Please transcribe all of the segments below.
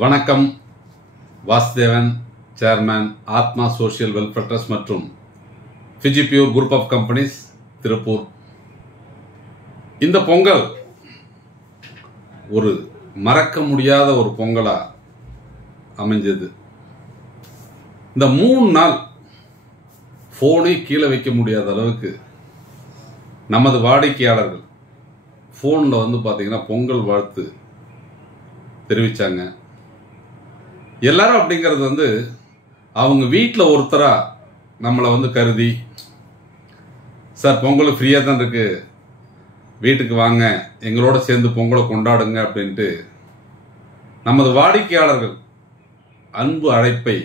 வணக்கம். Vasudevan, chairman, Atma social welfare trust மற்றும் Fiji pure group of companies, Tiruppur. இந்த பொங்கல் ஒரு மறக்க முடியாத ஒரு பொங்கலா அமைஞ்சது. இந்த 3 நாள் போனே கீழே வைக்க முடியாத அளவுக்கு நமது வாடிக்கையாளர்கள் போன்ல பாத்தீங்கன்னா பொங்கல் வாழ்த்து தெரிவிச்சாங்க. எல்லாரும் அப்படிங்கிறது அவங்க வீட்டில் ஒருத்தரா நம்மளை கருதி, சார் பொங்கல் ஃப்ரீயா தான் இருக்கு, வீட்டுக்கு வாங்க, எங்களோட சேர்ந்து பொங்கலை கொண்டாடுங்க அப்படின்ட்டு நமது வாடிக்கையாளர்கள் அன்பு அழைப்பை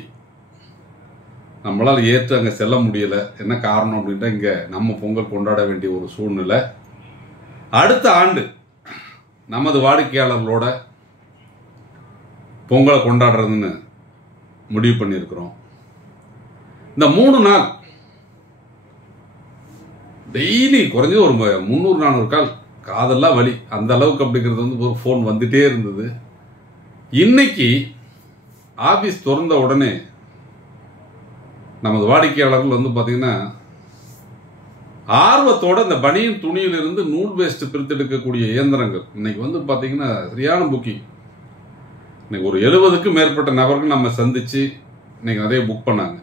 நம்மளால் ஏற்று அங்கே செல்ல முடியல. என்ன காரணம் அப்படின்ட்டு இங்கே நம்ம பொங்கல் கொண்டாட வேண்டிய ஒரு சூழ்நிலை. அடுத்த ஆண்டு நமது வாடிக்கையாளர்களோட பொங்கலை கொண்டாடுறதுன்னு முடிவு பண்ணியிருக்கிறோம். இந்த 3 நாள் டெய்லி குறைஞ்சது ஒரு 300-400 கால், காதெல்லாம் வலி, அந்த அளவுக்கு அப்படிங்கிறது ஒரு ஃபோன் வந்துட்டே இருந்தது. இன்னைக்கு ஆபீஸ் திறந்த உடனே நமது வாடிக்கையாளர்கள் பார்த்தீங்கன்னா ஆர்வத்தோட இந்த பனியன் துணியிலிருந்து நூல் வேஸ்ட் பிரித்தெடுக்கக்கூடிய இயந்திரங்கள் இன்னைக்கு பார்த்தீங்கன்னா சரியான புக்கிங். இன்னைக்கு ஒரு 70க்கும் மேற்பட்ட நபர்கள் நம்ம சந்திச்சு இன்னைக்கு நிறைய புக் பண்ணாங்க.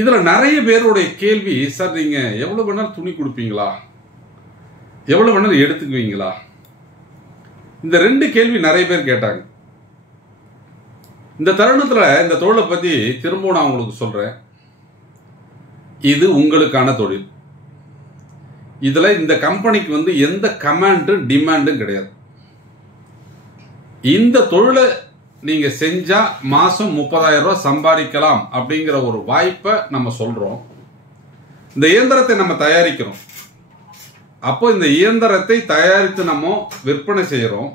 இதுல நிறைய பேருடைய கேள்வி, சார் நீங்க எவ்வளவு வேணாலும் துணி கொடுப்பீங்களா, எவ்வளவு வேணாலும் எடுத்துக்குவீங்களா? இந்த 2 கேள்வி நிறைய பேர் கேட்டாங்க. இந்த தருணத்துல இந்த தொழிலை பத்தி திரும்பவும் நான் உங்களுக்கு சொல்றேன். இது உங்களுக்கான தொழில். இதுல இந்த கம்பெனிக்கு எந்த கமாண்டும் டிமாண்டும் கிடையாது. இந்த தொழிலை நீங்க செஞ்சா மாசம் 30,000 ரூபாய் சம்பாதிக்கலாம் அப்படிங்கிற ஒரு வாய்ப்பை நம்ம சொல்றோம். இந்த இயந்திரத்தை நம்ம தயாரிக்கிறோம். அப்போ இந்த இயந்திரத்தை தயாரித்து நம்ம விற்பனை செய்யறோம்.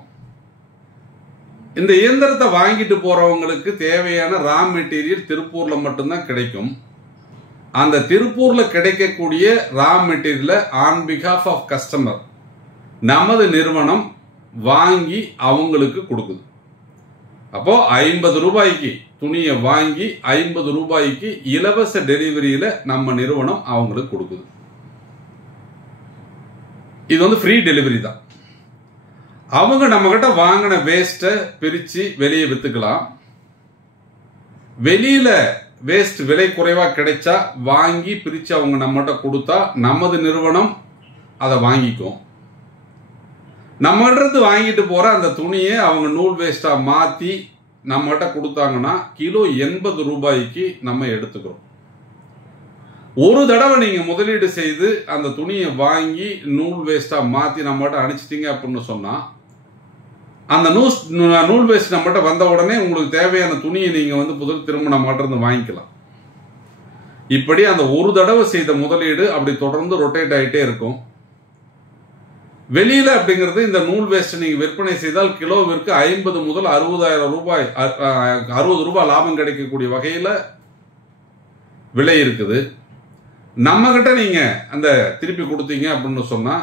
இந்த இயந்திரத்தை வாங்கிட்டு போறவங்களுக்கு தேவையான ரா மெட்டீரியல் திருப்பூர்ல மட்டும்தான் கிடைக்கும். அந்த திருப்பூர்ல கிடைக்கக்கூடிய ரா மெட்டீரியலை ஆன் பிஹாஃப் ஆஃப் கஸ்டமர் நமது நிறுவனம் வாங்கி அவங்களுக்கு கொடுக்குது. அப்போ 50 ரூபாய்க்கு துணியை வாங்கி 50 ரூபாய்க்கு இலவச டெலிவரியில நம்ம நிறுவனம் அவங்களுக்கு கொடுக்குது. இது ஃப்ரீ டெலிவரி தான். அவங்க நம்ம கிட்ட வாங்கின வேஸ்ட்டை பிரிச்சு வெளியே வித்துக்கலாம். வெளியில வேஸ்ட் விலை குறைவா கிடைச்சா வாங்கி பிரிச்சு அவங்க நம்மகிட்ட கொடுத்தா நமது நிறுவனம் அதை வாங்கிக்கும். நம்மகிட்ட வாங்கிட்டு போற அந்த துணியை அவங்க நூல் வேஸ்டா மாத்தி நம்மகிட்ட கொடுத்தாங்கன்னா கிலோ 80 ரூபாய்க்கு நம்ம எடுத்துக்கிறோம். ஒரு தடவை நீங்க முதலீடு செய்து அந்த துணியை வாங்கி நூல் வேஸ்டா மாத்தி நம்மகிட்ட அனுப்பிச்சிட்டீங்க அப்படின்னு சொன்னா அந்த நூல் வேஸ்ட் நம்மகிட்ட வந்த உடனே உங்களுக்கு தேவையான துணியை நீங்க புதிர் திரும்ப நம்மகிட்ட இருந்து வாங்கிக்கலாம். இப்படி அந்த ஒரு தடவை செய்த முதலீடு அப்படி தொடர்ந்து ரொட்டேட் ஆகிட்டே இருக்கும். வெளியில அப்படிங்கிறது இந்த நூல் வேஸ்ட் நீங்க விற்பனை செய்தால் கிலோவிற்கு 50 முதல் 60,000 ரூபாய் 60 ரூபாய் லாபம் கிடைக்கக்கூடிய வகையில விலை இருக்குது. நம்ம கிட்ட நீங்க அந்த திருப்பி கொடுத்தீங்க அப்படின்னு சொன்னா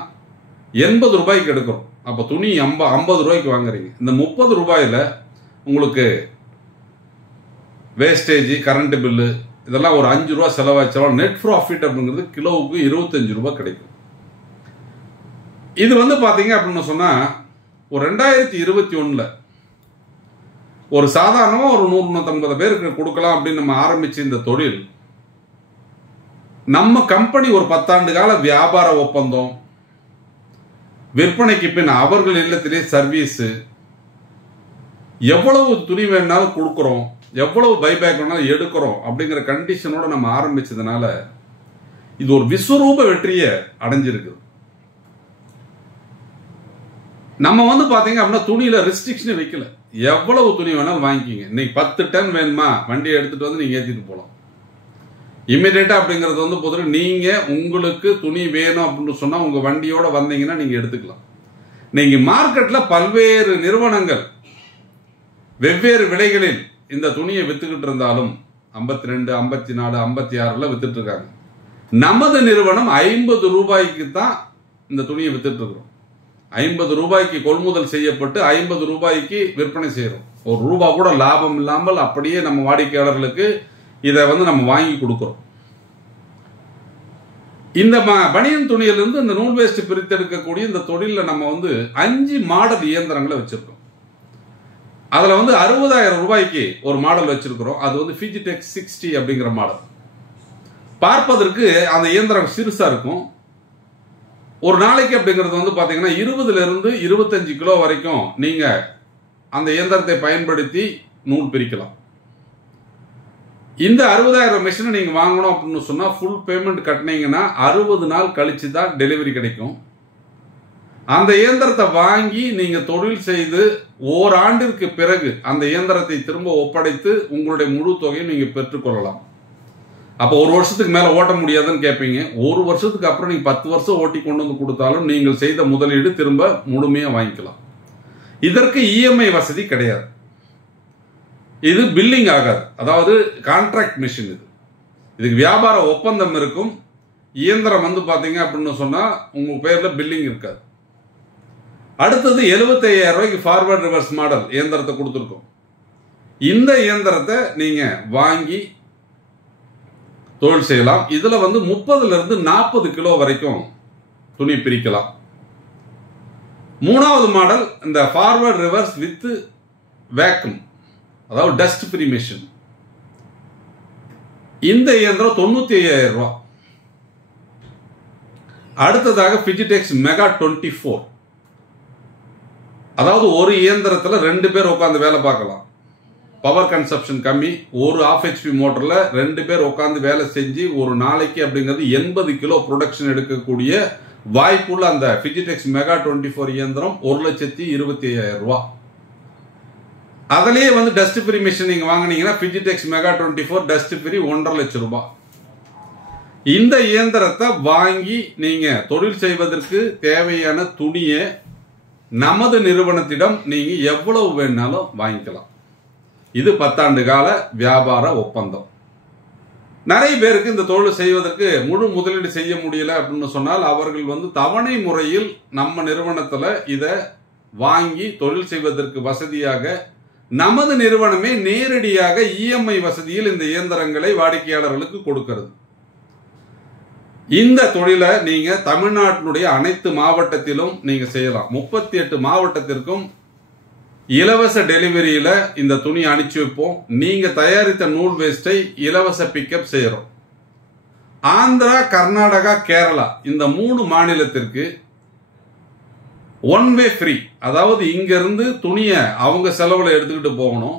80 ரூபாய்க்கு எடுக்கிறோம். அப்ப துணி 50 ரூபாய்க்கு வாங்குறீங்க. இந்த 30 ரூபாயில உங்களுக்கு வேஸ்டேஜ், கரண்ட் பில்லு இதெல்லாம் ஒரு 5 ரூபாய் செலவாச்சாலும் நெட் ப்ராஃபிட் அப்படிங்கிறது கிலோவுக்கு 25 ரூபாய் கிடைக்கும். இது பாத்தீங்க அப்படின்னு சொன்னா ஒரு 2021 ஒரு சாதாரணமா ஒரு 100-150 பேருக்கு கொடுக்கலாம் அப்படின்னு நம்ம ஆரம்பிச்ச இந்த தொழில் நம்ம கம்பெனி ஒரு 10 ஆண்டு கால வியாபார ஒப்பந்தம், விற்பனைக்கு பின் அவர்கள் இல்லத்திலே சர்வீஸ், எவ்வளவு துணி வேணாலும் கொடுக்கிறோம், எவ்வளவு பைபேக் வேணாலும் எடுக்கிறோம் அப்படிங்கிற கண்டிஷனோட நம்ம ஆரம்பிச்சதுனால இது ஒரு விஸ்வரூப வெற்றியை அடைஞ்சிருக்கு. நம்ம பாத்தீங்க அப்படின்னா துணியில ரெஸ்ட்ரிக்ஷன் வைக்கல. எவ்வளவு துணி வேணாலும் வாங்கிக்கிங்க. இன்னைக்கு 10 டன் வேணுமா வண்டியை எடுத்துட்டு நீங்க ஏத்திட்டு போலாம். இமிடியேட்டா அப்படிங்கிறது பொதுவாக நீங்க உங்களுக்கு துணி வேணும் அப்படின்னு சொன்னா உங்க வண்டியோட வந்தீங்கன்னா நீங்க எடுத்துக்கலாம். நீங்க மார்க்கெட்ல பல்வேறு நிறுவனங்கள் வெவ்வேறு விலைகளில் இந்த துணியை வித்துக்கிட்டு இருந்தாலும் 52, 54, 56 வித்துட்டு இருக்காங்க. நமது நிறுவனம் 50 ரூபாய்க்கு தான் இந்த துணியை வித்துட்டு இருக்கிறோம். 50 ரூபாய்க்கு கொள்முதல் செய்யப்பட்டு 50 ரூபாய்க்கு விற்பனை செய்யறோம். ஒரு ரூபா கூட லாபம் இல்லாமல் அப்படியே நம்ம வாடிக்கையாளர்களுக்கு இதை நம்ம வாங்கி கொடுக்கிறோம். இந்த பனியன் துணியிலிருந்து இந்த நூல் வேஸ்ட் பிரித்தெடுக்கக்கூடிய இந்த தொழில நம்ம 5 மாடல் இயந்திரங்களை வச்சிருக்கோம். அதுல 60,000 ரூபாய்க்கு ஒரு மாடல் வச்சிருக்கிறோம். அது ஃபிஜிடெக்ஸ் 60 அப்படிங்கிற மாடல். பார்ப்பதற்கு அந்த இயந்திரம் சிறுசா இருக்கும். ஒரு நாளைக்கு அப்படிங்கிறது பாத்தீங்கன்னா 20 இருந்து 25 கிலோ வரைக்கும் நீங்க அந்த இயந்திரத்தை பயன்படுத்தி நூல் பிரிக்கலாம். இந்த 60,000 மிஷினை நீங்க வாங்கணும் அப்படின்னு சொன்னா ஃபுல் பேமெண்ட் கட்டினீங்கன்னா 60 நாள் கழிச்சு தான் டெலிவரி கிடைக்கும். அந்த இயந்திரத்தை வாங்கி நீங்க தொழில் செய்து ஓராண்டிற்கு பிறகு அந்த இயந்திரத்தை திரும்ப ஒப்படைத்து உங்களுடைய முழு தொகையும் நீங்க பெற்றுக்கொள்ளலாம். அப்போ ஒரு வருஷத்துக்கு மேல ஓட்ட முடியாதுன்னு கேட்பீங்க. ஒரு வருஷத்துக்கு அப்புறம் நீங்க 10 வருஷம் ஓட்டி கொண்டு கொடுத்தாலும் நீங்கள் செய்த முதலீடு திரும்ப முழுமையா வாங்கிக்கலாம். இதற்கு இஎம்ஐ வசதி கிடையாது. இது பில்லிங் ஆகாது. அதாவது கான்ட்ராக்ட் மிஷின். இதுக்கு வியாபார ஒப்பந்தம் இருக்கும். இயந்திரம் பாத்தீங்க அப்படின்னு சொன்னா உங்க பேர்ல பில்லிங் இருக்காது. அடுத்தது 75,000 ரூபாய்க்கு ஃபார்வர்ட் ரிவர்ஸ் மாடல் இயந்திரத்தை கொடுத்துருக்கோம். இந்த இயந்திரத்தை நீங்க வாங்கி தொழில் செய்யலாம். இதுல 30 இருந்து 40 கிலோ வரைக்கும் துணி பிரிக்கலாம். மூணாவது மாடல் இந்த ஃபார்வர்ட் ரிவர்ஸ் வித் வேக்யூம், அதாவது டஸ்ட் ஃப்ரீ மிஷின். இந்த இயந்திரம் 95,000 ரூபாய். அடுத்ததாக பிஜிடெக்ஸ் மெகா 24, அதாவது ஒரு இயந்திரத்துல 2 பேர் உட்கார்ந்து வேலை பார்க்கலாம். பவர் கன்சப்ஷன் கம்மி. ஒரு 1/2 HP மோட்டர்ல 2 பேர் உட்கார்ந்து வேலை செஞ்சு ஒரு நாளைக்கு அப்படிங்கிறது 80 கிலோ ப்ரொடக்ஷன் எடுக்கக்கூடிய வாய்ப்புள்ள அந்த பிஜிடெக்ஸ் மெகா 24 இயந்திரம் 1,25,000 ரூபாய். அதுலயே டஸ்ட் ஃப்ரீ மிஷின் நீங்க வாங்கினீங்கன்னா பிஜிடெக்ஸ் மெகா 24 டஸ்ட் ஃப்ரீ 1,50,000 ரூபாய். இந்த இயந்திரத்தை வாங்கி நீங்க தொழில் செய்வதற்கு தேவையான துணியை நமது நிறுவனத்திடம் நீங்க எவ்வளவு வேணாலும் வாங்கிக்கலாம். இது 10 ஆண்டு கால வியாபார ஒப்பந்தம். நிறைய பேருக்கு இந்த தொழில் செய்வதற்கு முழு முதலீடு செய்ய முடியல அப்படின்னு சொன்னால் அவர்கள் தவணை முறையில் நம்ம நிறுவனத்துல இதை வாங்கி தொழில் செய்வதற்கு வசதியாக நமது நிறுவனமே நேரடியாக இஎம்ஐ வசதியில் இந்த இயந்திரங்களை வாடிக்கையாளர்களுக்கு கொடுக்கிறது. இந்த தொழிலை நீங்க தமிழ்நாட்டினுடைய அனைத்து மாவட்டத்திலும் நீங்க செய்யலாம். 38 மாவட்டத்திற்கும் இலவச டெலிவரியில இந்த துணி அனுப்பிச்சு வைப்போம். நீங்க தயாரித்த நூல் வேஸ்டை இலவச பிக்கப் செய்யறோம். ஆந்திரா, கர்நாடகா, கேரளா இந்த 3 மாநிலத்திற்கு 1 வே ஃப்ரீ. அதாவது இங்க இருந்து துணியை அவங்க செலவுல எடுத்துக்கிட்டு போகணும்.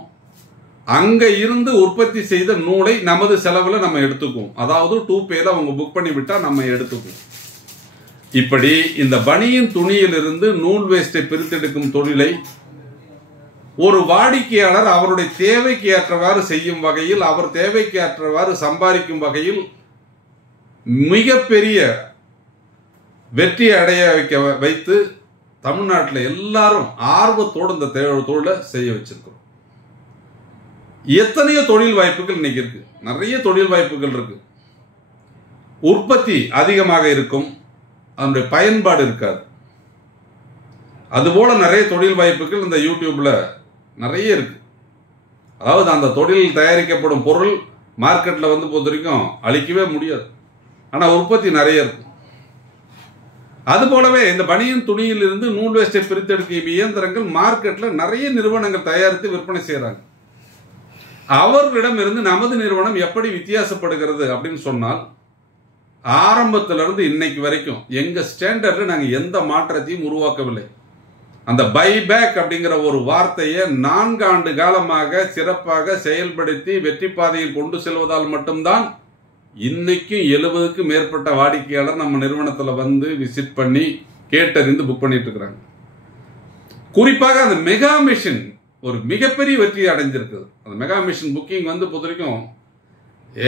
அங்க இருந்து உற்பத்தி செய்த நூலை நமது செலவுல நம்ம எடுத்துக்குவோம். அதாவது 2 பேல அவங்க புக் பண்ணி விட்டா நம்ம எடுத்துக்குவோம். இப்படி இந்த பனியின் துணியிலிருந்து நூல் வேஸ்டை பிரித்தெடுக்கும் தொழிலை ஒரு வாடிக்கையாளர் அவருடைய தேவைக்கு ஏற்றவாறு செய்யும் வகையில், அவர் தேவைக்கு ஏற்றவாறு சம்பாதிக்கும் வகையில் மிகப்பெரிய வெற்றி அடைய வைத்து தமிழ்நாட்டில் எல்லாரும் ஆர்வத்தோடு இந்த தொழிலை செய்ய வச்சிருக்கிறோம். எத்தனையோ தொழில் வாய்ப்புகள் இன்னைக்கு இருக்கு. நிறைய தொழில் வாய்ப்புகள் இருக்கு. உற்பத்தி அதிகமாக இருக்கும், அதனுடைய பயன்பாடு இருக்காது. அதுபோல நிறைய தொழில் வாய்ப்புகள் இந்த யூடியூப்ல நிறைய இருக்கு. அதாவது அந்த தொழிலில் தயாரிக்கப்படும் பொருள் மார்க்கெட்ல பொறுத்த வரைக்கும் அழிக்கவே முடியாது. ஆனா உற்பத்தி நிறைய இருக்கும். அது போலவே இந்த பனியன் துணியில் இருந்து நூல் வேஸ்டை பிரித்தெடுக்கும் இயந்திரங்கள் மார்க்கெட்ல நிறைய நிறுவனங்கள் தயாரித்து விற்பனை செய்யறாங்க. அவர்களிடம் இருந்து நமது நிறுவனம் எப்படி வித்தியாசப்படுகிறது அப்படின்னு சொன்னால், ஆரம்பத்திலிருந்து இன்னைக்கு வரைக்கும் எங்க ஸ்டாண்டர்ட்ல நாங்க எந்த மாற்றத்தையும் உருவாக்கவில்லை. அந்த பைபேக் அப்படிங்கிற ஒரு வார்த்தையை 4 ஆண்டு காலமாக சிறப்பாக செயல்படுத்தி வெற்றி பாதையில் கொண்டு செல்வதால் மட்டும்தான் இன்னைக்கும் 70க்கும் மேற்பட்ட வாடிக்கையாளர் நம்ம நிறுவனத்துல விசிட் பண்ணி கேட்டறிந்து புக் பண்ணிட்டு இருக்கிறாங்க. குறிப்பாக அந்த மெகா மிஷின் ஒரு மிகப்பெரிய வெற்றி அடைஞ்சிருக்குது. அந்த மெகா மிஷின் புக்கிங் பொறுத்த வரைக்கும்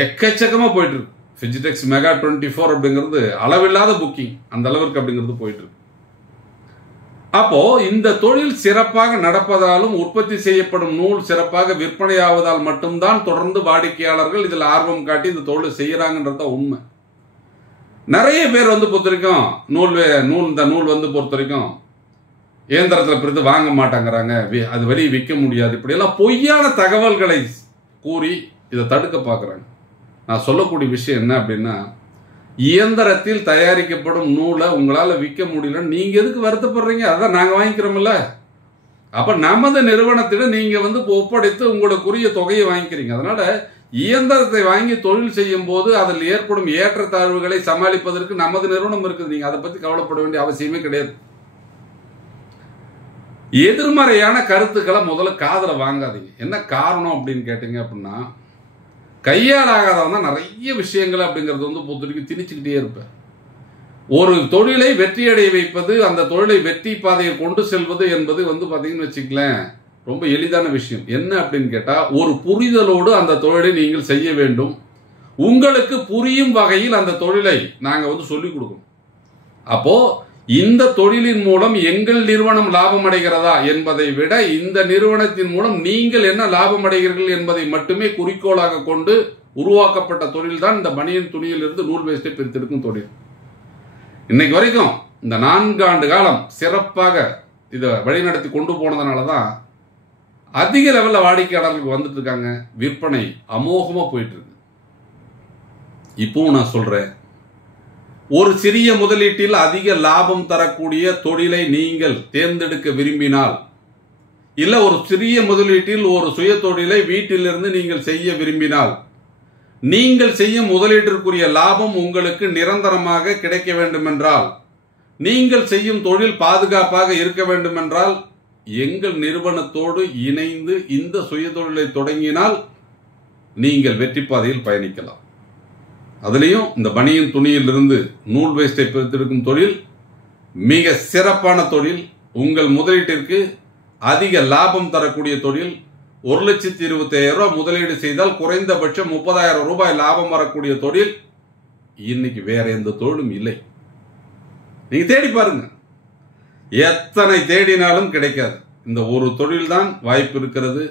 எக்கச்சக்கமா போயிட்டு இருக்கு. பிஜிடெக்ஸ் மெகா 24 அப்படிங்கிறது அளவில்லாத புக்கிங், அந்த அளவிற்கு அப்படிங்கிறது போயிட்டு இருக்கு. அப்போ இந்த தொழில் சிறப்பாக நடப்பதாலும் உற்பத்தி செய்யப்படும் நூல் சிறப்பாக விற்பனையாவதால் மட்டும்தான் தொடர்ந்து வாடிக்கையாளர்கள் இதில் ஆர்வம் காட்டி இந்த தொழில் செய்யறாங்கன்றத உண்மை. நிறைய பேர் பொறுத்த வரைக்கும் இந்த நூல் பொறுத்த வரைக்கும் இயந்திரத்தில் பிரித்து வாங்க மாட்டாங்கிறாங்க, அது வெளியே விற்க முடியாது, இப்படியெல்லாம் பொய்யான தகவல்களை கூறி இதை தடுக்க பார்க்குறாங்க. நான் சொல்லக்கூடிய விஷயம் என்ன அப்படின்னா, இயந்திரத்தில் தயாரிக்கப்படும் நூலை உங்களால் விற்க முடியலன்னு நீங்கள் எதுக்கு வருத்தப்படுறீங்க? அதான் நாங்கள் வாங்கிக்கிறோம்ல. அப்போ நமது நிறுவனத்திடம் நீங்கள் ஒப்படைத்து உங்களுக்குரிய தொகையை வாங்கிக்கிறீங்க. அதனால இயந்திரத்தை வாங்கி தொழில் செய்யும் போது அதில் ஏற்படும் ஏற்றத்தாழ்வுகளை சமாளிப்பதற்கு நமது நிறுவனம் இருக்குது. நீங்கள் அதை பற்றி கவலைப்பட வேண்டிய அவசியமே கிடையாது. எதிர்மறையான கருத்துக்களை முதல்ல காதல வாங்காதீங்க. என்ன காரணம் அப்படின்னு கேட்டீங்க அப்படின்னா, கையால் ஆகாதவன் தான் நிறைய விஷயங்கள் அப்படிங்கிறது பொறுத்தவரைக்கும் திணிச்சுக்கிட்டே இருப்பேன். ஒரு தொழிலை வெற்றியடைய வைப்பது, அந்த தொழிலை வெற்றி பாதையை கொண்டு செல்வது என்பது பார்த்தீங்கன்னு வச்சுக்கலேன், ரொம்ப எளிதான விஷயம். என்ன அப்படின்னு கேட்டால், ஒரு புரிதலோடு அந்த தொழிலை நீங்கள் செய்ய வேண்டும். உங்களுக்கு புரியும் வகையில் அந்த தொழிலை நாங்கள் சொல்லிக் கொடுக்கணும். அப்போ இந்த தொழிலின் மூலம் எங்கள் நிறுவனம் லாபம் அடைகிறதா என்பதை விட, இந்த நிறுவனத்தின் மூலம் நீங்கள் என்ன லாபம் அடைகிறீர்கள் என்பதை மட்டுமே குறிக்கோளாக கொண்டு உருவாக்கப்பட்ட தொழில் தான் இந்த பனியன் துணியிலிருந்து நூல் வேஸ்டை பிரித்தெடுக்கும் தொழில். இன்னைக்கு வரைக்கும் இந்த 4 ஆண்டு காலம் சிறப்பாக இதை வழிநடத்தி கொண்டு போனதுனால தான் அதிக லெவலில் வாடிக்கையாளர்களுக்கு வந்துட்டு இருக்காங்க. விற்பனை அமோகமாக போயிட்டு இருக்கு. இப்பவும் நான் சொல்றேன், ஒரு சிறிய முதலீட்டில் அதிக லாபம் தரக்கூடிய தொழிலை நீங்கள் தேர்ந்தெடுக்க விரும்பினால், இல்ல ஒரு சிறிய முதலீட்டில் ஒரு சுய தொழிலை வீட்டிலிருந்து நீங்கள் செய்ய விரும்பினால், நீங்கள் செய்யும் முதலீட்டிற்குரிய லாபம் உங்களுக்கு நிரந்தரமாக கிடைக்க வேண்டும் என்றால், நீங்கள் செய்யும் தொழில் பாதுகாப்பாக இருக்க வேண்டும் என்றால், எங்கள் நிறுவனத்தோடு இணைந்து இந்த சுய தொழிலை தொடங்கினால் நீங்கள் வெற்றி பாதையில் பயணிக்கலாம். அதுலேயும் இந்த பனியன் துணியிலிருந்து நூல் வேஸ்டை பிரித்தெடுக்கும் தொழில் மிக சிறப்பான தொழில். உங்கள் முதலீட்டிற்கு அதிக லாபம் தரக்கூடிய தொழில். 1,25,000 ரூபாய் முதலீடு செய்தால் குறைந்தபட்சம் 30,000 ரூபாய் லாபம் வரக்கூடிய தொழில் இன்னைக்கு வேற எந்த தொழிலும் இல்லை. நீங்க தேடி பாருங்க, எத்தனை தேடினாலும் கிடைக்காது. இந்த ஒரு தொழில் தான் வாய்ப்பு இருக்கிறது.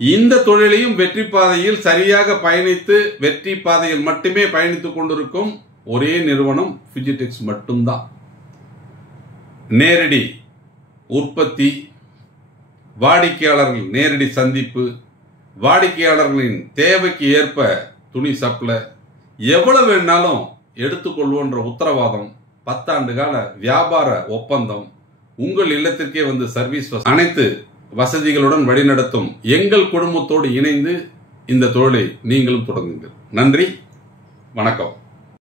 இந்த தொழிலையும் வெற்றி பாதையில் சரியாக பயணித்து வெற்றி பாதையில் மட்டுமே பயணித்துக் கொண்டிருக்கும் ஒரே நிறுவனம் பிஜிடெக்ஸ் மட்டும்தான். நேரடி உற்பத்தி, வாடிக்கையாளர்கள் நேரடி சந்திப்பு, வாடிக்கையாளர்களின் தேவைக்கு ஏற்ப துணி சப்ளை, எவ்வளவு வேணாலும் எடுத்துக்கொள்வோன்ற உத்தரவாதம், 10 ஆண்டு கால வியாபார ஒப்பந்தம், உங்கள் இல்லத்திற்கே சர்வீஸ், அனைத்து வசதிகளுடன் வழிநடத்தும் எங்கள் குடும்பத்தோடு இணைந்து இந்த தொழிலை நீங்களும் தொடங்குங்கள். நன்றி, வணக்கம்.